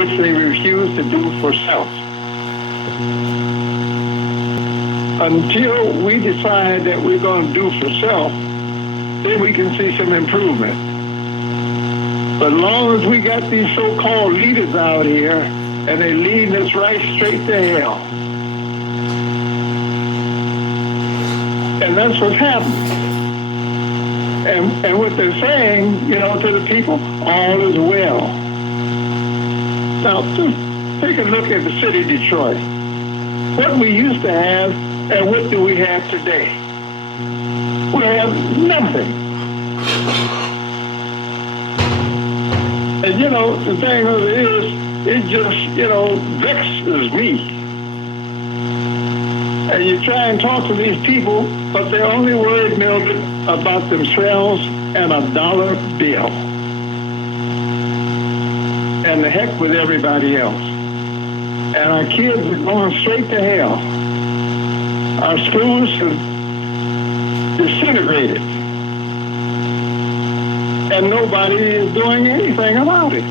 which they refuse to do for self. Until we decide that we're going to do for self, then we can see some improvement. But as long as we got these so-called leaders out here and they leading us right straight to hell. And that's what's happening. And what they're saying, to the people, all is well. Now, just take a look at the city of Detroit. What we used to have and what do we have today? We have nothing. And, the thing of it is, it just, vexes me. And you try and talk to these people, but they're only worried, Mildred, about themselves and a dollar bill. And the heck with everybody else. And our kids are going straight to hell. Our schools have disintegrated. And nobody is doing anything about it.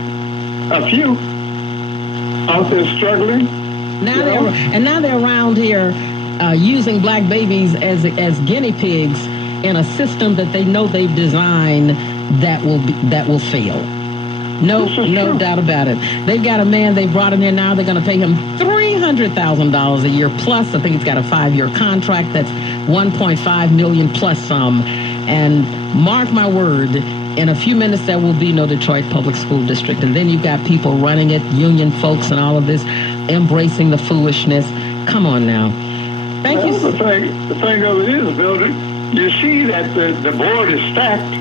A few out there struggling. Now they're around here using black babies as guinea pigs in a system that they know they've designed that will fail. No doubt about it. They've got a man they brought in here now. They're going to pay him $300,000 a year plus. I think he's got a 5-year contract that's $1.5 million plus some. And mark my word, in a few minutes there will be no Detroit Public School District. And then you've got people running it, union folks and all of this, embracing the foolishness. Come on now. Thank you. The thing of it is, Mildred, you see that the board is stacked.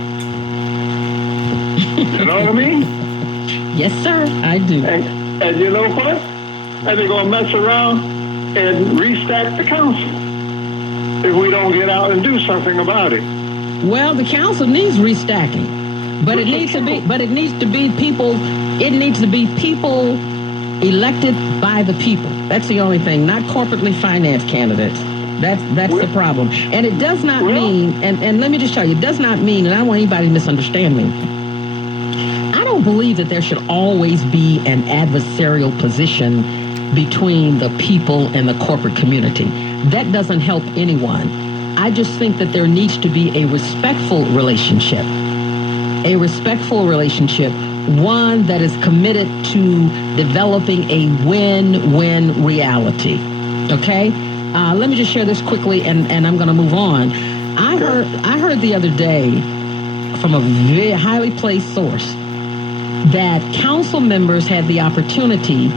You know what I mean? Yes, sir, I do. And you know what? And they're going to mess around and restack the council if we don't get out and do something about it. Well, the council needs restacking, but it needs to be people elected by the people. That's the only thing, not corporately financed candidates. That's the problem. And it does not mean, and let me just tell you, it does not mean, and I don't want anybody to misunderstand me, I don't believe that there should always be an adversarial position between the people and the corporate community. That doesn't help anyone. I just think that there needs to be a respectful relationship. A respectful relationship, one that is committed to developing a win-win reality. Okay? Let me just share this quickly, and I'm going to move on. I heard the other day from a very highly placed source that council members had the opportunity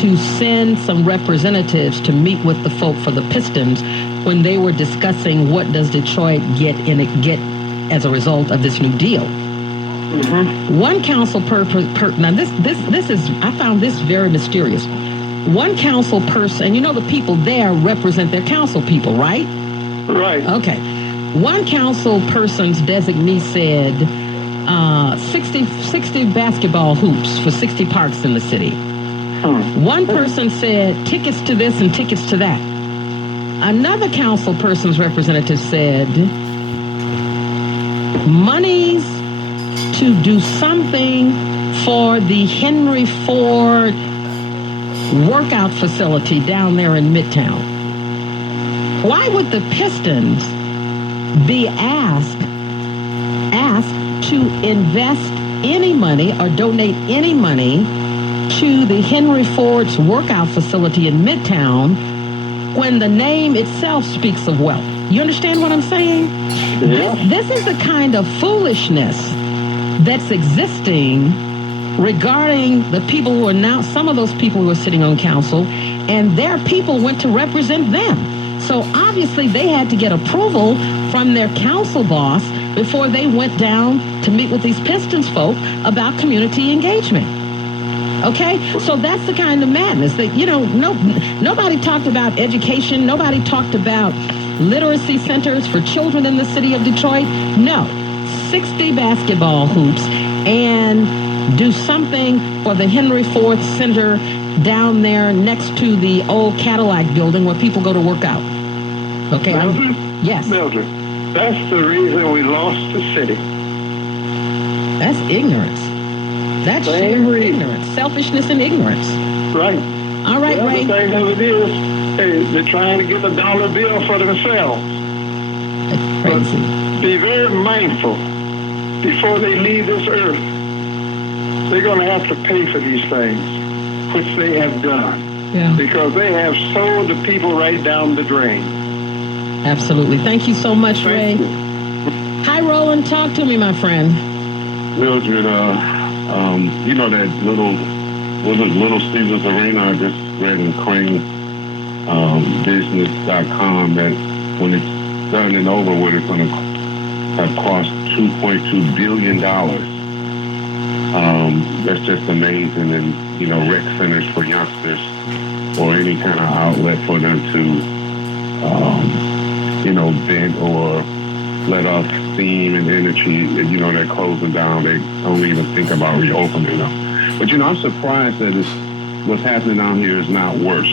to send some representatives to meet with the folk for the Pistons when they were discussing what does Detroit get as a result of this new deal. Mm-hmm. One council now this is, I found this very mysterious. One council person, and the people there represent their council people, right? Right. Okay. One council person's designee said 60 basketball hoops for 60 parks in the city. One person said tickets to this and tickets to that. Another council person's representative said monies to do something for the Henry Ford workout facility down there in Midtown. Why would the Pistons be asked to invest any money or donate any money to the Henry Ford's workout facility in Midtown when the name itself speaks of wealth? You understand what I'm saying? Yeah. This is the kind of foolishness that's existing regarding the people who are now, some of those people who are sitting on council, and their people went to represent them. So obviously they had to get approval from their council boss before they went down to meet with these Pistons folk about community engagement. Okay? So that's the kind of madness that, nobody talked about education. Nobody talked about literacy centers for children in the city of Detroit. No. 60 basketball hoops and do something for the Henry Ford Center down there next to the old Cadillac building where people go to work out. Okay? Mildred? Yes. Mildred, that's the reason we lost the city. That's ignorance. That's Same sheer reason. ignorance, selfishness and ignorance. Right. All right, The Ray. other thing of it is, they're trying to get a dollar bill for themselves. That's crazy. Be very mindful before they leave this earth. They're going to have to pay for these things, which they have done, Yeah, because they have sold the people right down the drain. absolutely. Thank you so much, Ray. Thank you. Hi, Roland. Talk to me, my friend. Mildred, you know that Little Caesars Arena I just read in Business.com that when it's done and over with, it's going to have cost $2.2 billion. That's just amazing. And, you know, rec centers for youngsters or any kind of outlet for them to, you know, vent or let off steam and energy. You know, they're closing down. They don't even think about reopening them. But, you know, I'm surprised that what's happening down here is not worse.